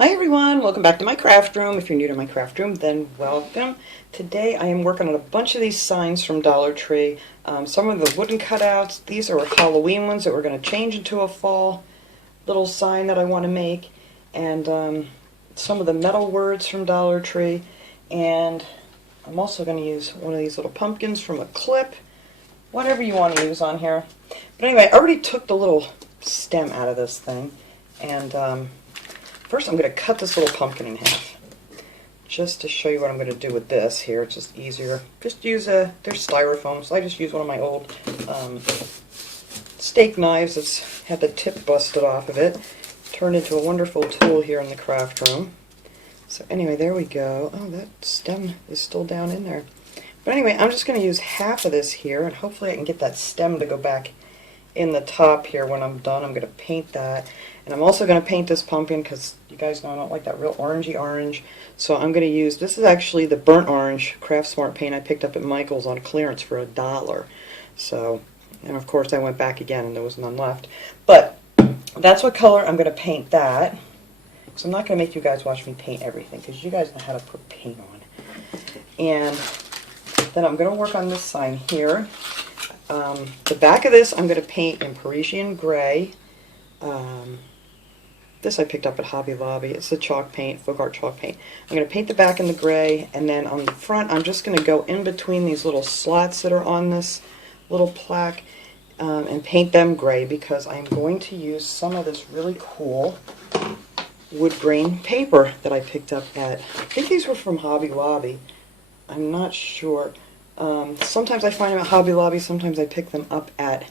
Hi everyone, welcome back to my craft room. If you're new to my craft room, then welcome. Today I am working on a bunch of these signs from Dollar Tree. Some of the wooden cutouts. These are Halloween ones that we're going to change into a fall little sign that I want to make. And some of the metal words from Dollar Tree. And I'm also going to use one of these little pumpkins from a clip. Whatever you want to use on here. But anyway, I already took the little stem out of this thing. And first I'm going to cut this little pumpkin in half, just to show you what I'm going to do with this here. It's just easier. Just use there's styrofoam, so I just use one of my old steak knives that's had the tip busted off of it. Turned into a wonderful tool here in the craft room. So anyway, there we go. Oh, that stem is still down in there. But anyway, I'm just going to use half of this here, and hopefully I can get that stem to go back in the top here when I'm done. I'm going to paint that. And I'm also going to paint this pumpkin because you guys know I don't like that real orangey orange. So I'm going to use, this is actually the burnt orange Craft Smart paint I picked up at Michael's on clearance for $1. So, and of course I went back again and there was none left. But that's what color I'm going to paint that. So I'm not going to make you guys watch me paint everything because you guys know how to put paint on. And then I'm going to work on this sign here. The back of this I'm going to paint in Parisian gray. This I picked up at Hobby Lobby. It's the chalk paint, folk art chalk paint. I'm going to paint the back in the gray, and then on the front I'm just going to go in between these little slots that are on this little plaque and paint them gray because I'm going to use some of this really cool wood grain paper that I picked up at, I think these were from Hobby Lobby. I'm not sure. Sometimes I find them at Hobby Lobby, sometimes I pick them up at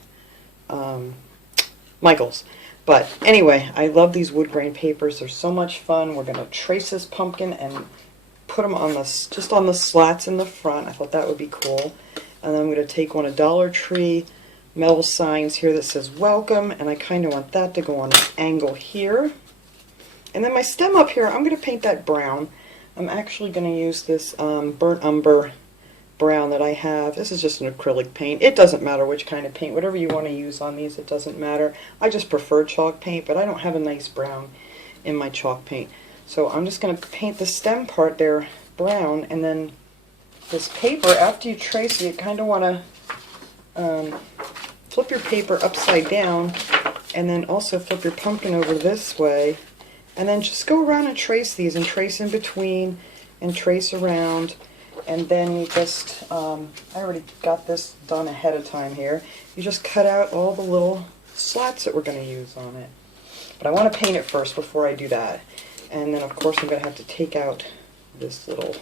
Michael's. But anyway, I love these wood grain papers. They're so much fun. We're going to trace this pumpkin and put them on just on the slats in the front. I thought that would be cool. And then I'm going to take one of Dollar Tree metal signs here that says welcome, and I kind of want that to go on an angle here. And then my stem up here, I'm going to paint that brown. I'm actually going to use this burnt umber brown that I have. This is just an acrylic paint. It doesn't matter which kind of paint. Whatever you want to use on these, it doesn't matter. I just prefer chalk paint, but I don't have a nice brown in my chalk paint. So I'm just going to paint the stem part there brown, and then this paper, after you trace it, you kind of want to flip your paper upside down, and then also flip your pumpkin over this way, and then just go around and trace these, and trace in between, and trace around. And then you just, I already got this done ahead of time here, you just cut out all the little slats that we're going to use on it. But I want to paint it first before I do that. And then of course I'm going to have to take out this little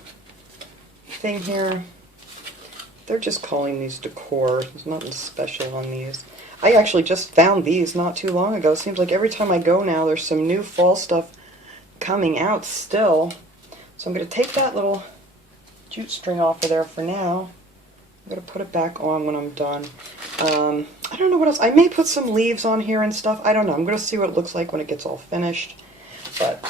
thing here. They're just calling these decor. There's nothing special on these. I actually just found these not too long ago. It seems like every time I go now there's some new fall stuff coming out still. So I'm going to take that little jute string off of there for now. I'm going to put it back on when I'm done. I don't know what else. I may put some leaves on here and stuff. I don't know. I'm going to see what it looks like when it gets all finished. But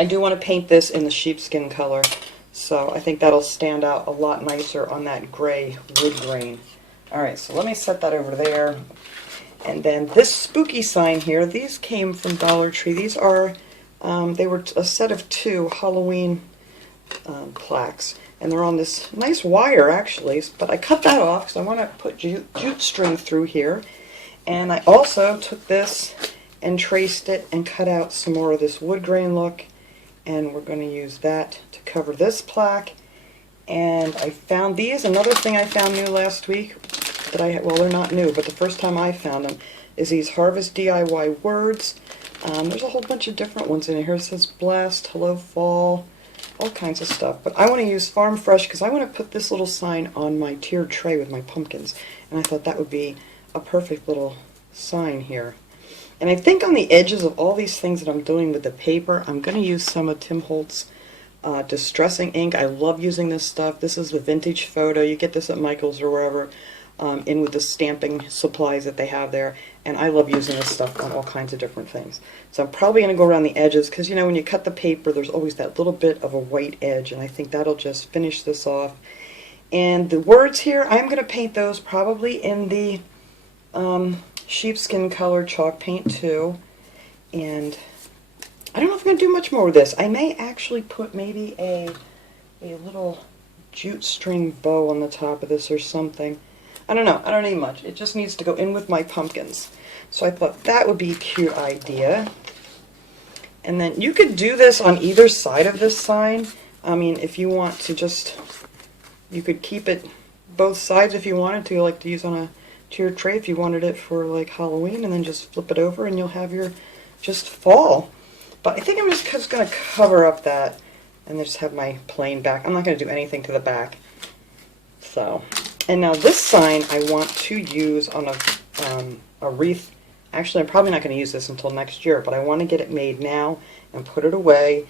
I do want to paint this in the sheepskin color. So I think that'll stand out a lot nicer on that gray wood grain. Alright, so let me set that over there. And then this spooky sign here, these came from Dollar Tree. These are, they were a set of 2 Halloween plaques. And they're on this nice wire actually, but I cut that off because I want to put jute string through here. And I also took this and traced it and cut out some more of this wood grain look, and we're going to use that to cover this plaque. And I found these, another thing I found new last week that well, they're not new, but the first time I found them is these Harvest DIY words. There's a whole bunch of different ones in here. It says blessed, hello fall, all kinds of stuff. But I want to use Farm Fresh because I want to put this little sign on my tiered tray with my pumpkins. And I thought that would be a perfect little sign here. And I think on the edges of all these things that I'm doing with the paper, I'm going to use some of Tim Holtz Distressing ink. I love using this stuff. This is the vintage photo. You get this at Michael's or wherever, in with the stamping supplies that they have there. And I love using this stuff on all kinds of different things. So I'm probably going to go around the edges because, you know, when you cut the paper, there's always that little bit of a white edge, and I think that'll just finish this off. And the words here, I'm going to paint those probably in the sheepskin color chalk paint too. And I don't know if I'm going to do much more with this. I may actually put maybe a little jute string bow on the top of this or something. I don't know. I don't need much. It just needs to go in with my pumpkins. So I thought that would be a cute idea. And then you could do this on either side of this sign. I mean, if you want to just, you could keep it both sides if you wanted to, like to use on a tiered tray if you wanted it for like Halloween, and then just flip it over and you'll have your just fall. But I think I'm just going to cover up that and just have my plain back. I'm not going to do anything to the back. So, and now this sign I want to use on a wreath. Actually, I'm probably not going to use this until next year, but I want to get it made now and put it away.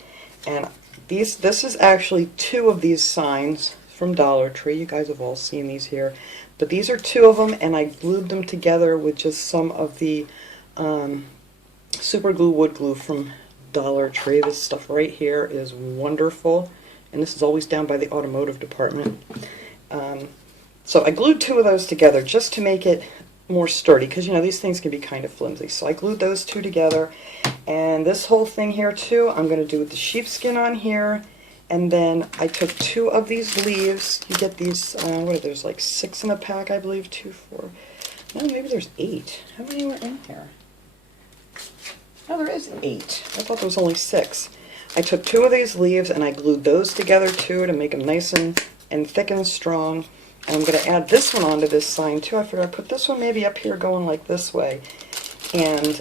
And this is actually 2 of these signs from Dollar Tree. You guys have all seen these here. But these are 2 of them, and I glued them together with just some of the super glue, wood glue from Dollar Tree. This stuff right here is wonderful. And this is always down by the automotive department. So I glued 2 of those together just to make it more sturdy, because you know these things can be kind of flimsy. So I glued those 2 together, and this whole thing here too I'm going to do with the sheepskin on here. And then I took 2 of these leaves. You get these, what are there's like 6 in a pack, I believe. 2, 4, no, maybe there's 8. How many were in here? No, there is 8. I thought there was only 6. I took 2 of these leaves and I glued those together too to make them nice and thick and strong. And I'm going to add this one onto this sign too. I figured I'd put this one maybe up here going like this way. And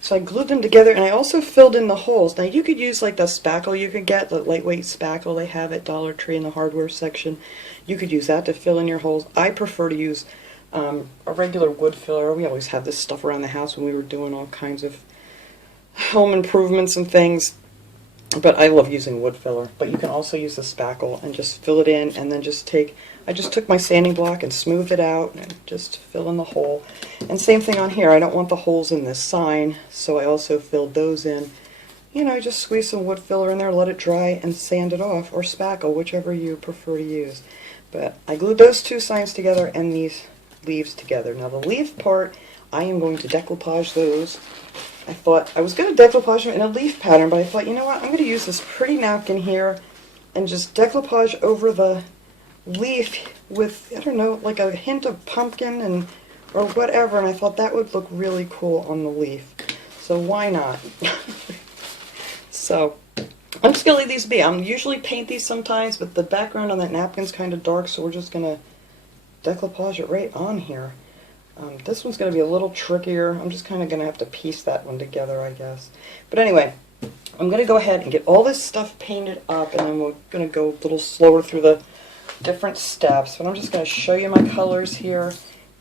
so I glued them together, and I also filled in the holes. Now you could use like the spackle you could get, the lightweight spackle they have at Dollar Tree in the hardware section. You could use that to fill in your holes. I prefer to use a regular wood filler. We always had this stuff around the house when we were doing all kinds of home improvements and things. But I love using wood filler. But you can also use the spackle and just fill it in, and then I just took my sanding block and smoothed it out and just fill in the hole. And same thing on here. I don't want the holes in this sign, so I also filled those in. You know, just squeeze some wood filler in there, let it dry, and sand it off, or spackle, whichever you prefer to use. But I glued those 2 signs together and these leaves together. Now the leaf part, I am going to decoupage those. I thought I was going to decoupage them in a leaf pattern, but I thought, you know what, I'm going to use this pretty napkin here and just decoupage over the leaf with, I don't know, like a hint of pumpkin and or whatever, and I thought that would look really cool on the leaf. So why not? So I'm just going to leave these be. I'm usually paint these sometimes, but the background on that napkin's kind of dark, so we're just going to decoupage it right on here. This one's going to be a little trickier. I'm just kind of going to have to piece that one together, I guess. But anyway, I'm going to go ahead and get all this stuff painted up, and then we're going to go a little slower through the different steps. But I'm just going to show you my colors here,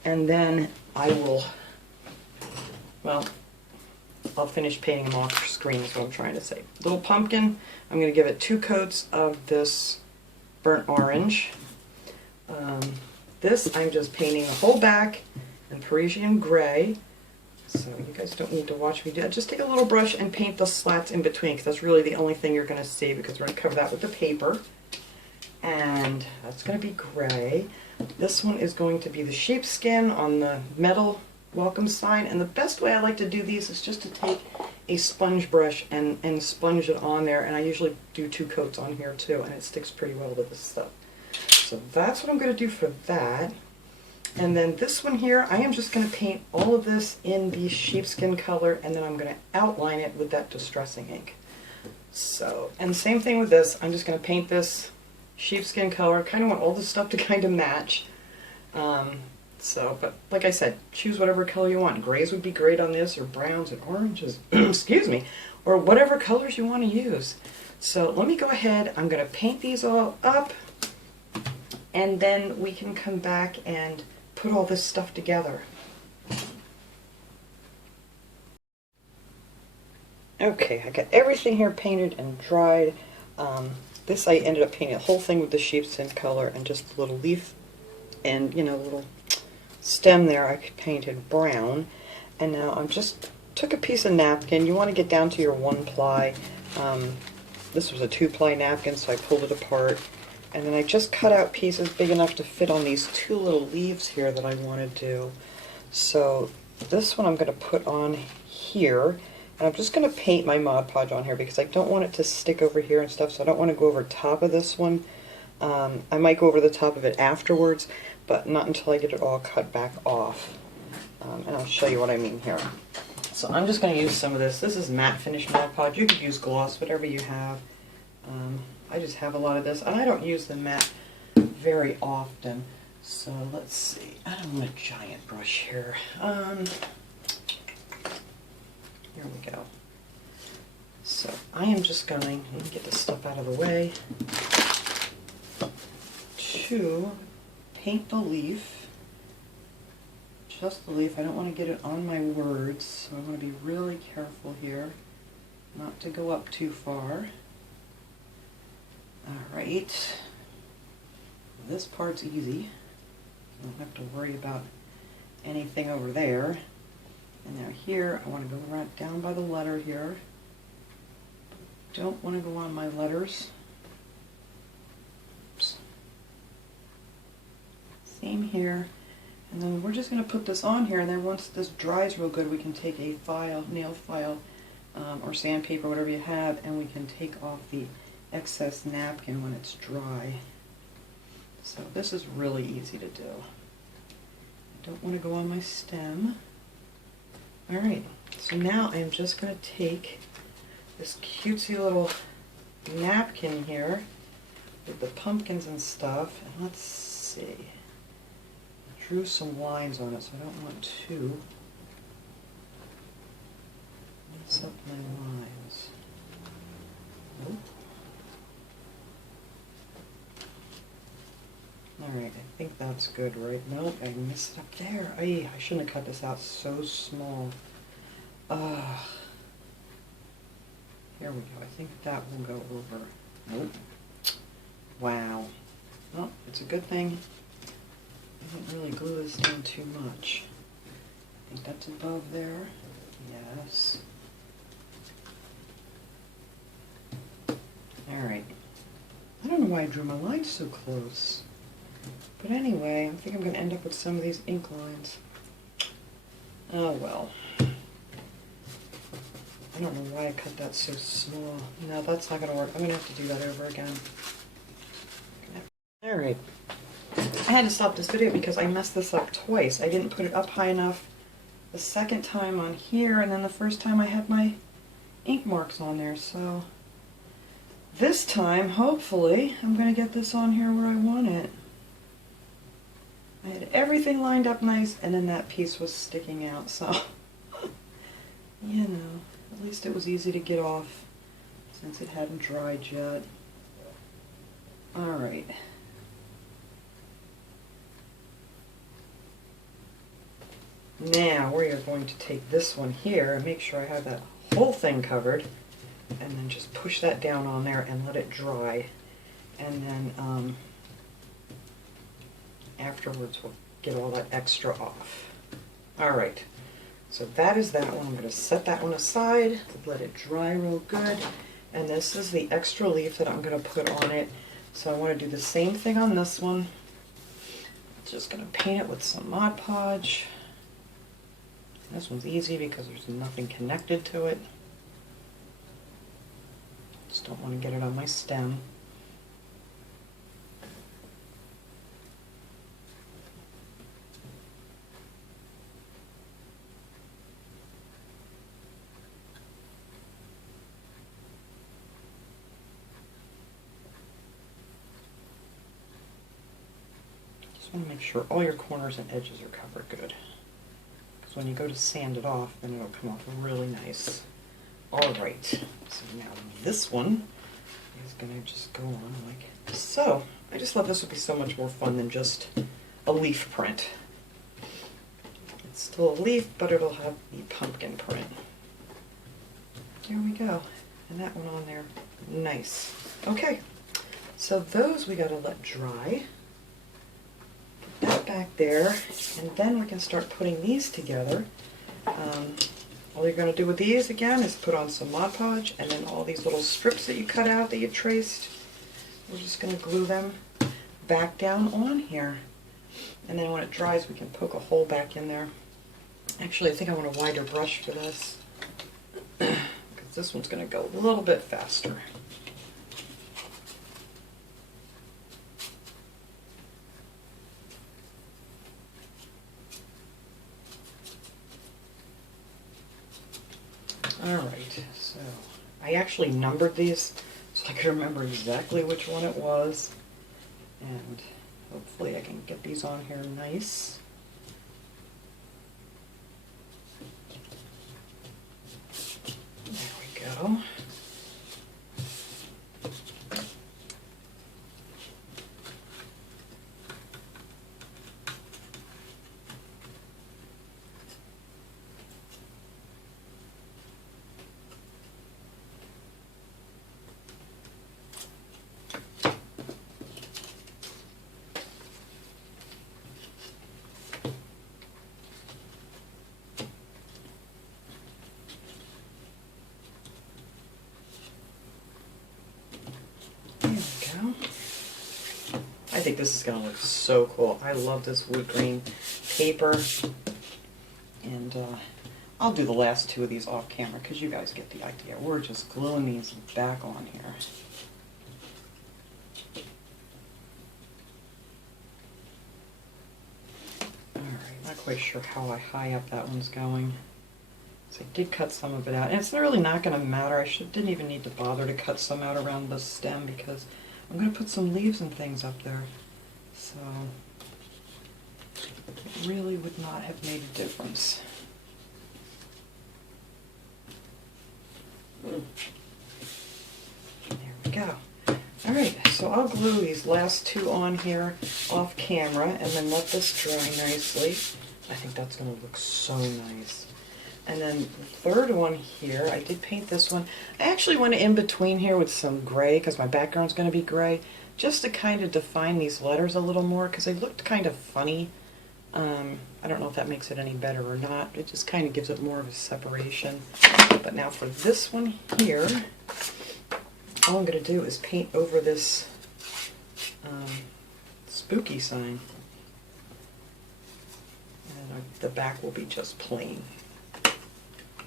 and then I will, well, I'll finish painting them off screen is what I'm trying to say. Little pumpkin, I'm going to give it 2 coats of this burnt orange. This I'm just painting the whole back in Parisian gray. So you guys don't need to watch me do that. Just take a little brush and paint the slats in between, because that's really the only thing you're going to see, because we're going to cover that with the paper. And that's going to be gray. This one is going to be the sheepskin on the metal welcome sign. And the best way I like to do these is just to take a sponge brush and sponge it on there. And I usually do 2 coats on here too, and it sticks pretty well to this stuff. So that's what I'm going to do for that. And then this one here, I am just going to paint all of this in the sheepskin color, and then I'm going to outline it with that distressing ink. So, and same thing with this, I'm just going to paint this sheepskin color. Kind of want all this stuff to kind of match. But like I said, choose whatever color you want. Grays would be great on this, or browns and oranges, excuse me, or whatever colors you want to use. So let me go ahead, I'm going to paint these all up, and then we can come back and put all this stuff together. Okay, I got everything here painted and dried. This I ended up painting the whole thing with the sheepskin color, and just a little leaf and, you know, little stem there I painted brown. And now I'm just took a piece of napkin. You want to get down to your 1-ply. This was a 2-ply napkin, so I pulled it apart. And then I just cut out pieces big enough to fit on these 2 little leaves here that I want to do. So this one I'm going to put on here, And I'm just going to paint my Mod Podge on here because I don't want it to stick over here and stuff, so I don't want to go over top of this one. I might go over the top of it afterwards, but not until I get it all cut back off. And I'll show you what I mean here. So I'm just going to use some of this. This is matte finish Mod Podge. You could use gloss, whatever you have. I just have a lot of this, and I don't use the matte very often. So let's see. I don't want a giant brush here. Here we go. So I am just going to get this stuff out of the way to paint the leaf. Just the leaf. I don't want to get it on my words, so I want to be really careful here not to go up too far. Alright. This part's easy. I don't have to worry about anything over there. And now here, I want to go right down by the letter here. Don't want to go on my letters. Oops. Same here. And then we're just going to put this on here, and then once this dries real good, we can take a file, nail file, or sandpaper, whatever you have, and we can take off the excess napkin when it's dry. So this is really easy to do. I don't want to go on my stem. Alright, so now I'm just going to take this cutesy little napkin here with the pumpkins and stuff, and let's see. I drew some lines on it, so I don't want to mess up my lines. Nope. Alright, I think that's good, right? Nope, I messed it up there. I shouldn't have cut this out so small. Here we go. I think that will go over. Nope. Wow. Well, it's a good thing I didn't really glue this down too much. I think that's above there. Yes. Alright. I don't know why I drew my lines so close. But anyway, I think I'm going to end up with some of these ink lines. Oh well. I don't know why I cut that so small. No, that's not going to work. I'm going to have to do that over again. Alright. I had to stop this video because I messed this up twice. I didn't put it up high enough the second time on here, and then the first time I had my ink marks on there. So this time, hopefully, I'm going to get this on here where I want it. I had everything lined up nice, and then that piece was sticking out, so, you know, at least it was easy to get off since it hadn't dried yet. Alright. Now we are going to take this one here and make sure I have that whole thing covered, and then just push that down on there and let it dry. And then afterwards we'll get all that extra off. Alright, so that is that one. I'm going to set that one aside, let it dry real good. And this is the extra leaf that I'm going to put on it. So I want to do the same thing on this one. Just going to paint it with some Mod Podge. This one's easy because there's nothing connected to it. Just don't want to get it on my stem. Just want to make sure all your corners and edges are covered good. Because when you go to sand it off, then it'll come off really nice. Alright, so now this one is going to just go on like so. I just thought this would be so much more fun than just a leaf print. It's still a leaf, but it'll have the pumpkin print. There we go. And that one on there. Nice. Okay, so those we got to let dry. Put that back there, and then we can start putting these together. All you're going to do with these, again, is put on some Mod Podge, and then all these little strips that you cut out that you traced, we're just going to glue them back down on here. And then when it dries, we can poke a hole back in there. Actually, I think I want a wider brush for this. This one's going to go a little bit faster. Alright, so I actually numbered these so I could remember exactly which one it was. And hopefully I can get these on here nice. There we go. I think this is going to look so cool. I love this wood grain paper. And I'll do the last two of these off camera because you guys get the idea. We're just gluing these back on here. Alright, not quite sure how high up that one's going. So I did cut some of it out. And it's really not going to matter. I didn't even need to bother to cut some out around the stem because I'm going to put some leaves and things up there. So it really would not have made a difference. There we go. Alright, so I'll glue these last two on here off camera and then let this dry nicely. I think that's going to look so nice. And then the third one here, I did paint this one. I actually went in between here with some gray because my background's going to be gray, just to kind of define these letters a little more because they looked kind of funny. I don't know if that makes it any better or not. It just kind of gives it more of a separation. But now for this one here, all I'm going to do is paint over this spooky sign. And the back will be just plain.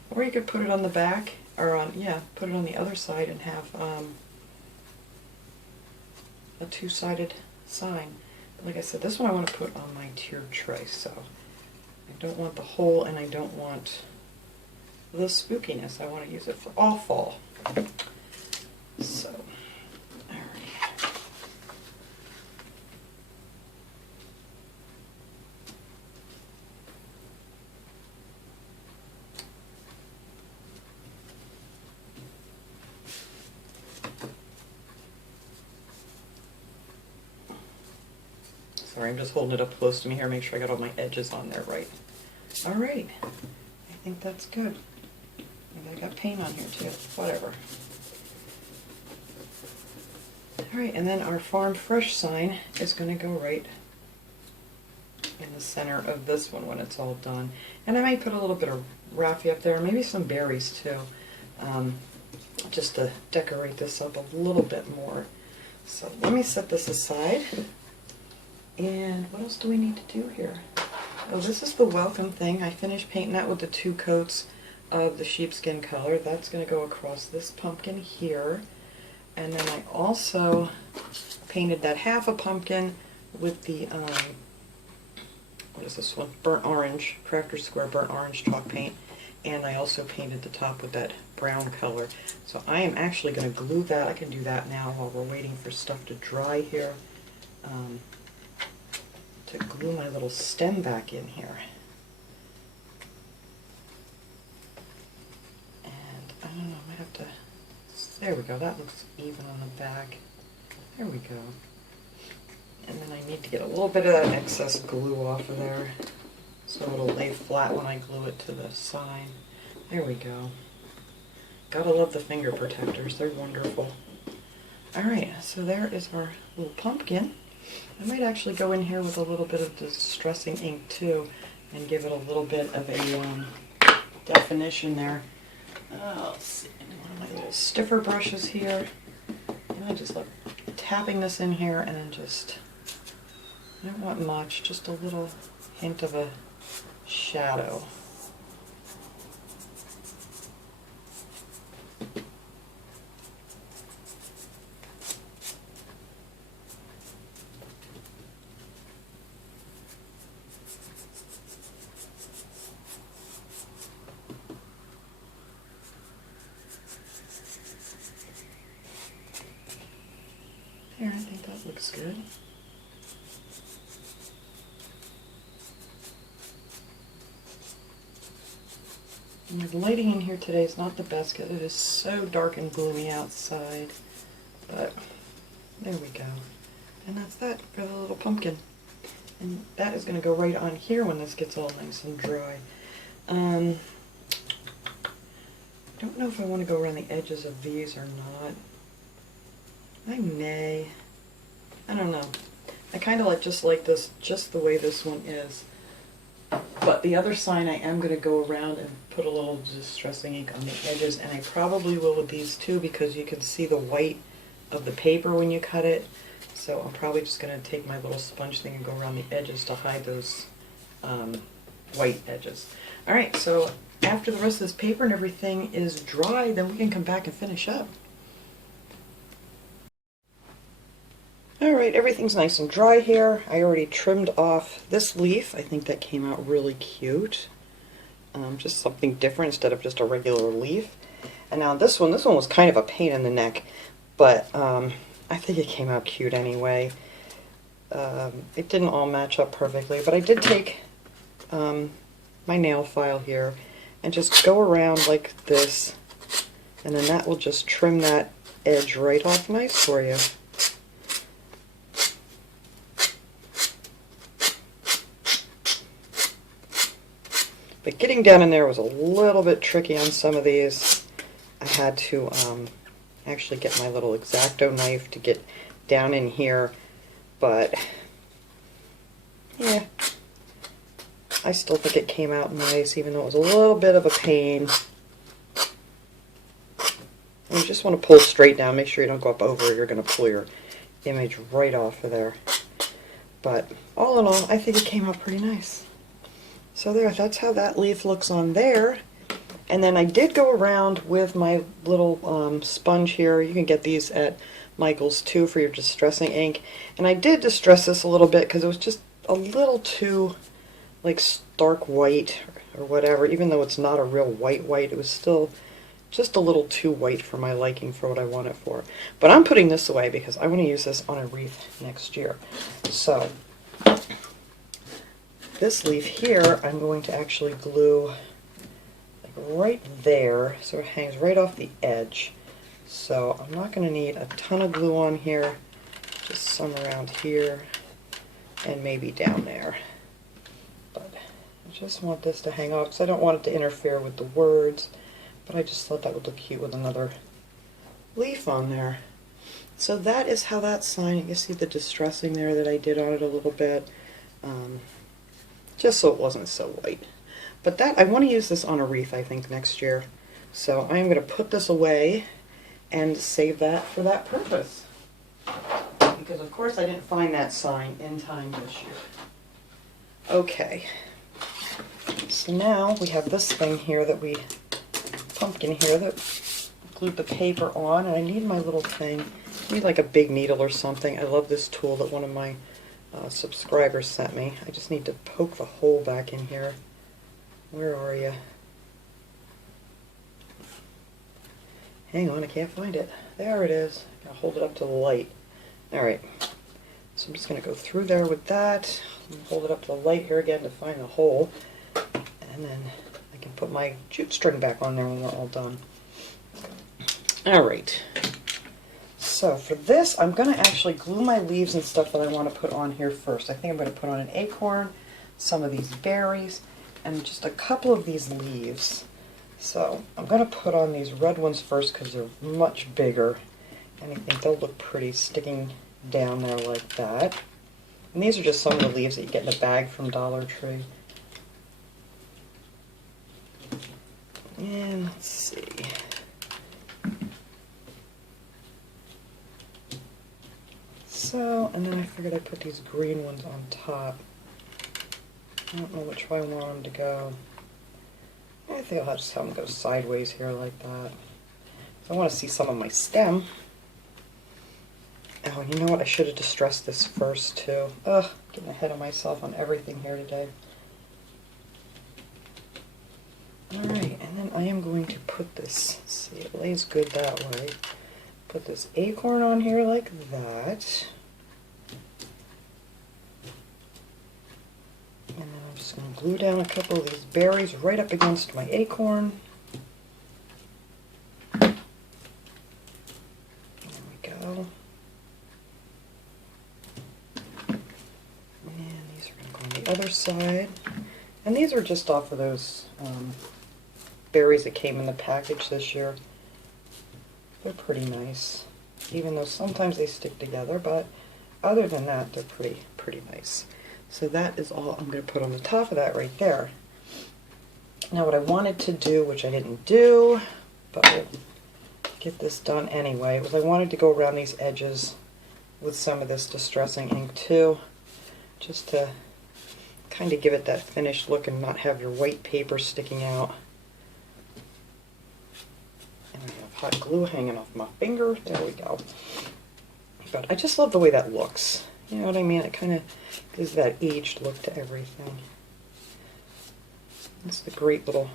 Or you could put it on the back, or on, yeah, put it on the other side and have a two-sided sign. But like I said, this one I want to put on my tiered tray, so I don't want the hole and I don't want the spookiness. I want to use it for all fall. So, alright. Sorry, I'm just holding it up close to me here, make sure I got all my edges on there right. Alright, I think that's good. Maybe I got paint on here too, whatever. Alright, and then our Farm Fresh sign is going to go right in the center of this one when it's all done. And I might put a little bit of raffia up there, maybe some berries too, just to decorate this up a little bit more. So let me set this aside. And what else do we need to do here? Oh, this is the welcome thing. I finished painting that with the 2 coats of the sheepskin color. That's going to go across this pumpkin here. And then I also painted that half a pumpkin with the, what is this one? Burnt orange, Crafter's Square burnt orange chalk paint. And I also painted the top with that brown color. So I am actually going to glue that. I can do that now while we're waiting for stuff to dry here. To glue my little stem back in here. And I don't know, I might have to, there we go, that looks even on the back. There we go. And then I need to get a little bit of that excess glue off of there so it'll lay flat when I glue it to the sign. There we go. Gotta love the finger protectors, they're wonderful. Alright, so there is our little pumpkin. I might actually go in here with a little bit of distressing ink too and give it a little bit of a definition there. Let's see, one of my little stiffer brushes here. And I just love tapping this in here and then just, I don't want much, just a little hint of a shadow. think that looks good. And the lighting in here today is not the best because it is so dark and gloomy outside. But there we go. And that's that for the little pumpkin. And that is going to go right on here when this gets all nice and dry. I don't know if I want to go around the edges of these or not. I may. I don't know. I kind of just like this, just the way this one is. But the other sign I am going to go around and put a little distressing ink on the edges, and I probably will with these too because you can see the white of the paper when you cut it. So I'm probably just going to take my little sponge thing and go around the edges to hide those white edges. Alright, so after the rest of this paper and everything is dry, then we can come back and finish up. Alright, everything's nice and dry here. I already trimmed off this leaf. I think that came out really cute. Just something different instead of just a regular leaf. And now this one was kind of a pain in the neck, but I think it came out cute anyway. It didn't all match up perfectly, but I did take my nail file here and just go around like this, and then that will just trim that edge right off nice for you. But getting down in there was a little bit tricky on some of these. I had to actually get my little X-Acto knife to get down in here, but yeah, I still think it came out nice, even though it was a little bit of a pain. And you just want to pull straight down, make sure you don't go up over, or you're going to pull your image right off of there. But all in all, I think it came out pretty nice. So there, that's how that leaf looks on there. And then I did go around with my little sponge here. You can get these at Michael's too for your distressing ink. And I did distress this a little bit because it was just a little too like stark white or whatever. Even though it's not a real white, it was still just a little too white for my liking for what I want it for. But I'm putting this away because I want to use this on a wreath next year. So this leaf here, I'm going to actually glue like right there, so it hangs right off the edge. So I'm not going to need a ton of glue on here, just some around here and maybe down there. But I just want this to hang off because I don't want it to interfere with the words, but I just thought that would look cute with another leaf on there. So that is how that sign, you can see the distressing there that I did on it a little bit. Just so it wasn't so white. But that, I want to use this on a wreath, I think, next year. So I am going to put this away and save that for that purpose. Because, of course, I didn't find that sign in time this year. Okay. So now we have this thing here that we, pumpkin here, that glued the paper on. And I need my little thing. I need like a big needle or something. I love this tool that one of my subscribers sent me. I just need to poke the hole back in here. Where are you? Hang on, I can't find it. There it is. I'll hold it up to the light. Alright, so I'm just going to go through there with that. Hold it up to the light here again to find the hole. And then I can put my jute string back on there when we're all done. Alright. So for this, I'm going to actually glue my leaves and stuff that I want to put on here first. I think I'm going to put on an acorn, some of these berries, and just a couple of these leaves. So I'm going to put on these red ones first because they're much bigger, and I think they'll look pretty sticking down there like that. And these are just some of the leaves that you get in a bag from Dollar Tree. And let's see. So, and then I figured I'd put these green ones on top. I don't know which way I want them to go. I think I'll just have them go sideways here like that. So I want to see some of my stem. Oh, you know what? I should have distressed this first too. Ugh, getting ahead of myself on everything here today. Alright, and then I am going to put this, let's see, it lays good that way. Put this acorn on here like that. just going to glue down a couple of these berries right up against my acorn. There we go. And these are going to go on the other side. And these are just off of those berries that came in the package this year. They're pretty nice, even though sometimes they stick together, but other than that, they're pretty nice. So that is all I'm going to put on the top of that right there. Now what I wanted to do, which I didn't do, but we'll get this done anyway, was I wanted to go around these edges with some of this distressing ink too, just to kind of give it that finished look and not have your white paper sticking out. And I have hot glue hanging off my finger. There we go. But I just love the way that looks. You know what I mean? It kind of gives that aged look to everything. It's a great little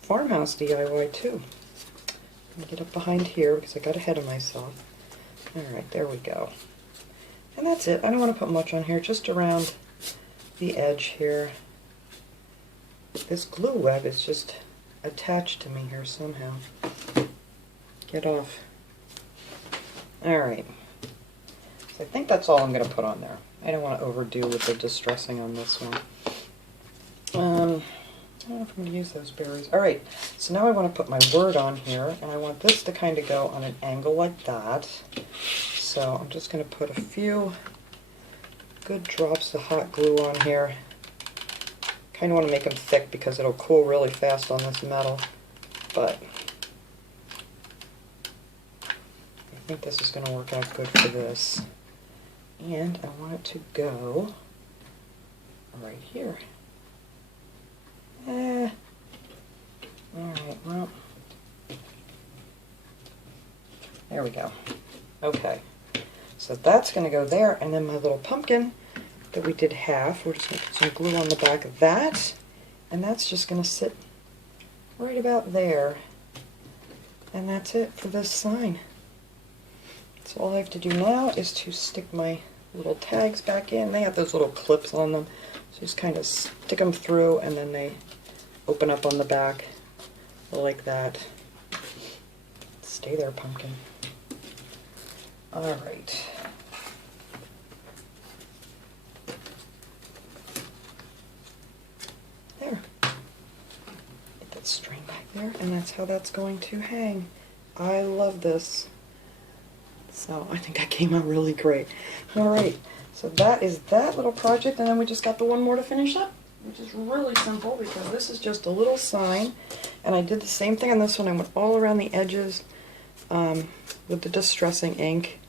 farmhouse DIY too. I'm going to get up behind here because I got ahead of myself. Alright, there we go. And that's it. I don't want to put much on here, just around the edge here. This glue web is just attached to me here somehow. Get off. Alright. So I think that's all I'm going to put on there. I don't want to overdo with the distressing on this one. I don't know if I'm going to use those berries. Alright, so now I want to put my word on here, and I want this to kind of go on an angle like that. So I'm just going to put a few good drops of hot glue on here. Kind of want to make them thick because it'll cool really fast on this metal, but I think this is going to work out good for this. And I want it to go right here. Alright, well, there we go. Okay, so that's going to go there, and then my little pumpkin that we did half, we're just going to put some glue on the back of that, and that's just going to sit right about there. And that's it for this sign. So all I have to do now is to stick my little tags back in. They have those little clips on them, so just kind of stick them through, and then they open up on the back like that. Stay there, pumpkin. Alright. There. Get that string back there, and that's how that's going to hang. I love this. So I think that came out really great. Alright, so that is that little project, and then we just got the one more to finish up, which is really simple because this is just a little sign, and I did the same thing on this one. I went all around the edges with the distressing ink.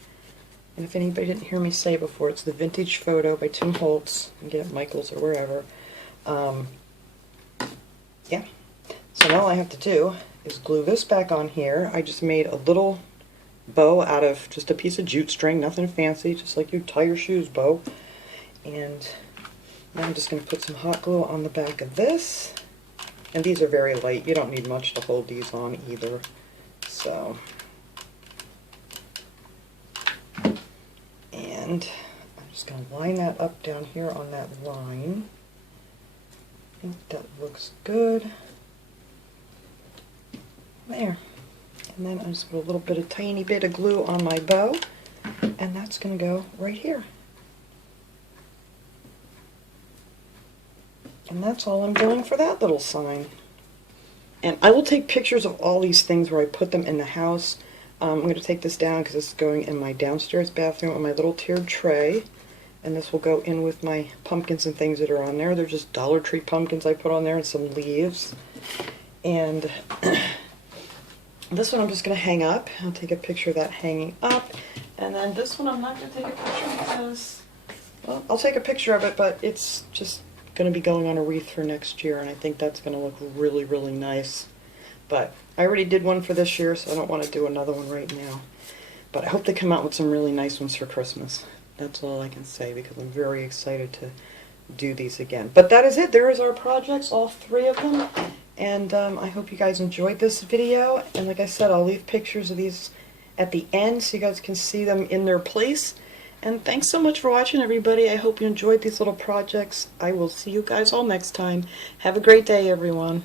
And if anybody didn't hear me say before, it's the Vintage Photo by Tim Holtz. You can get it at Michael's or wherever. Yeah. So now all I have to do is glue this back on here. I just made a little bow out of just a piece of jute string, nothing fancy, just like you tie your shoes bow. And now I'm just going to put some hot glue on the back of this. And these are very light. You don't need much to hold these on either. So, and I'm just going to line that up down here on that line. I think that looks good. There. And then I just put a little bit, a tiny bit of glue on my bow, and that's going to go right here. And that's all I'm doing for that little sign. And I will take pictures of all these things where I put them in the house. I'm going to take this down because this is going in my downstairs bathroom on my little tiered tray. And this will go in with my pumpkins and things that are on there. They're just Dollar Tree pumpkins I put on there and some leaves. And this one I'm just going to hang up. I'll take a picture of that hanging up. And then this one I'm not going to take a picture because, well, I'll take a picture of it, but it's just going to be going on a wreath for next year, and I think that's going to look really, really nice. But I already did one for this year, so I don't want to do another one right now. But I hope they come out with some really nice ones for Christmas. That's all I can say, because I'm very excited to do these again. But that is it. There is our projects, all 3 of them. And I hope you guys enjoyed this video. And like I said, I'll leave pictures of these at the end so you guys can see them in their place. And thanks so much for watching, everybody. I hope you enjoyed these little projects. I will see you guys all next time. Have a great day, everyone.